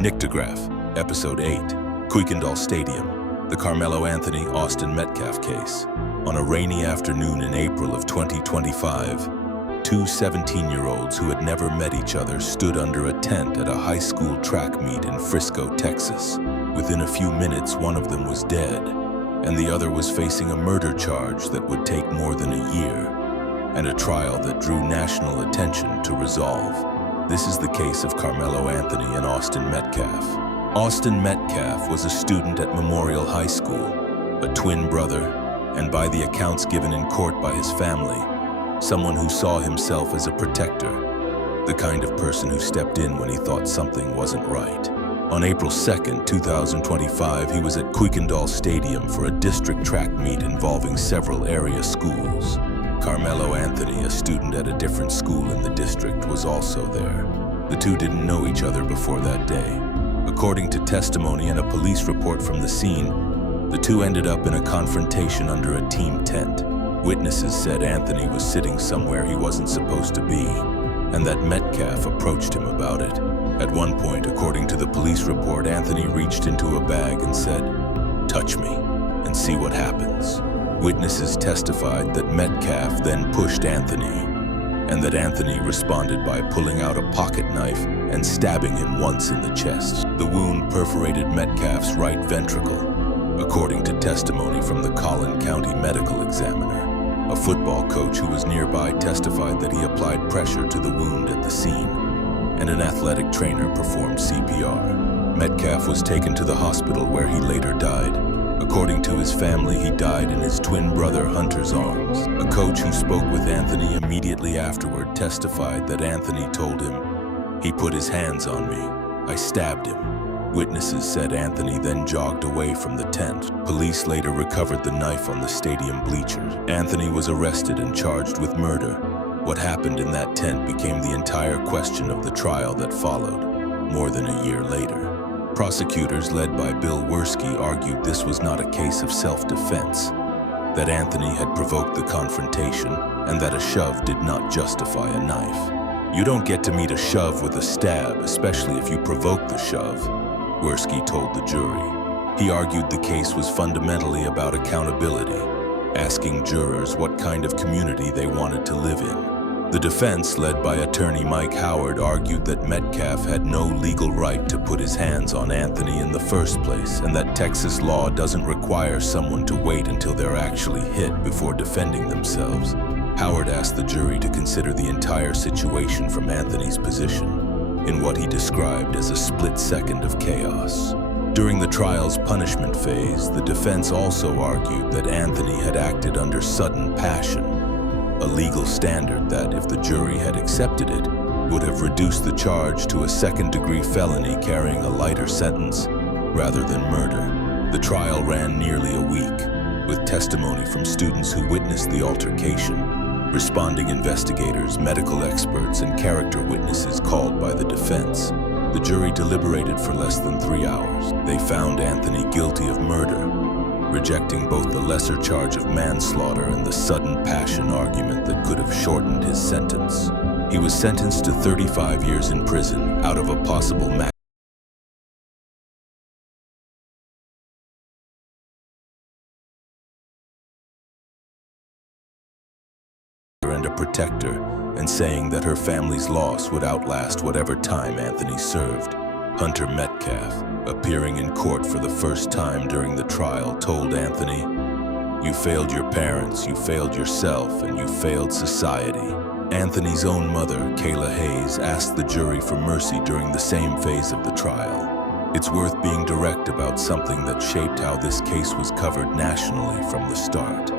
Nyctography, Episode 8, Kuykendall Stadium, the Karmelo Anthony, Austin Metcalf case. On a rainy afternoon in April of 2025, two 17-year-olds who had never met each other stood under a tent at a high school track meet in Frisco, Texas. Within a few minutes, one of them was dead, and the other was facing a murder charge that would take more than a year, and a trial that drew national attention to resolve. This is the case of Karmelo Anthony and Austin Metcalf. Austin Metcalf was a student at Memorial High School, a twin brother, and by the accounts given in court by his family, someone who saw himself as a protector, the kind of person who stepped in when he thought something wasn't right. On April 2nd, 2025, he was at Kuykendall Stadium for a district track meet involving several area schools. Karmelo Anthony, a student at a different school in the district, was also there. The two didn't know each other before that day. According to testimony and a police report from the scene, the two ended up in a confrontation under a team tent. Witnesses said Anthony was sitting somewhere he wasn't supposed to be, and that Metcalf approached him about it. At one point, according to the police report, Anthony reached into a bag and said, "Touch me and see what happens." Witnesses testified that Metcalf then pushed Anthony, and that Anthony responded by pulling out a pocket knife and stabbing him once in the chest. The wound perforated Metcalf's right ventricle, according to testimony from the Collin County medical examiner. A football coach who was nearby testified that he applied pressure to the wound at the scene, and an athletic trainer performed CPR. Metcalf was taken to the hospital where he later died. According to his family, he died in his twin brother Hunter's arms. A coach who spoke with Anthony immediately afterward testified that Anthony told him, "He put his hands on me. I stabbed him." Witnesses said Anthony then jogged away from the tent. Police later recovered the knife on the stadium bleachers. Anthony was arrested and charged with murder. What happened in that tent became the entire question of the trial that followed, more than a year later. Prosecutors led by Bill Werski argued this was not a case of self-defense, that Anthony had provoked the confrontation, and that a shove did not justify a knife. "You don't get to meet a shove with a stab, especially if you provoke the shove," Werski told the jury. He argued the case was fundamentally about accountability, asking jurors what kind of community they wanted to live in. The defense, led by attorney Mike Howard, argued that Metcalf had no legal right to put his hands on Anthony in the first place, and that Texas law doesn't require someone to wait until they're actually hit before defending themselves. Howard asked the jury to consider the entire situation from Anthony's position, in what he described as a split second of chaos. During the trial's punishment phase, the defense also argued that Anthony had acted under sudden passion, a legal standard that, if the jury had accepted it, would have reduced the charge to a second-degree felony carrying a lighter sentence rather than murder. The trial ran nearly a week, with testimony from students who witnessed the altercation, responding investigators, medical experts, and character witnesses called by the defense. The jury deliberated for less than 3 hours. They found Anthony guilty of murder, rejecting both the lesser charge of manslaughter and the sudden passion argument that could have shortened his sentence. He was sentenced to 35 years in prison out of a possible and a protector, and saying that her family's loss would outlast whatever time Anthony served. Hunter Metcalf, appearing in court for the first time during the trial, told Anthony, "You failed your parents, you failed yourself, and you failed society." Anthony's own mother, Kayla Hayes, asked the jury for mercy during the same phase of the trial. It's worth being direct about something that shaped how this case was covered nationally from the start.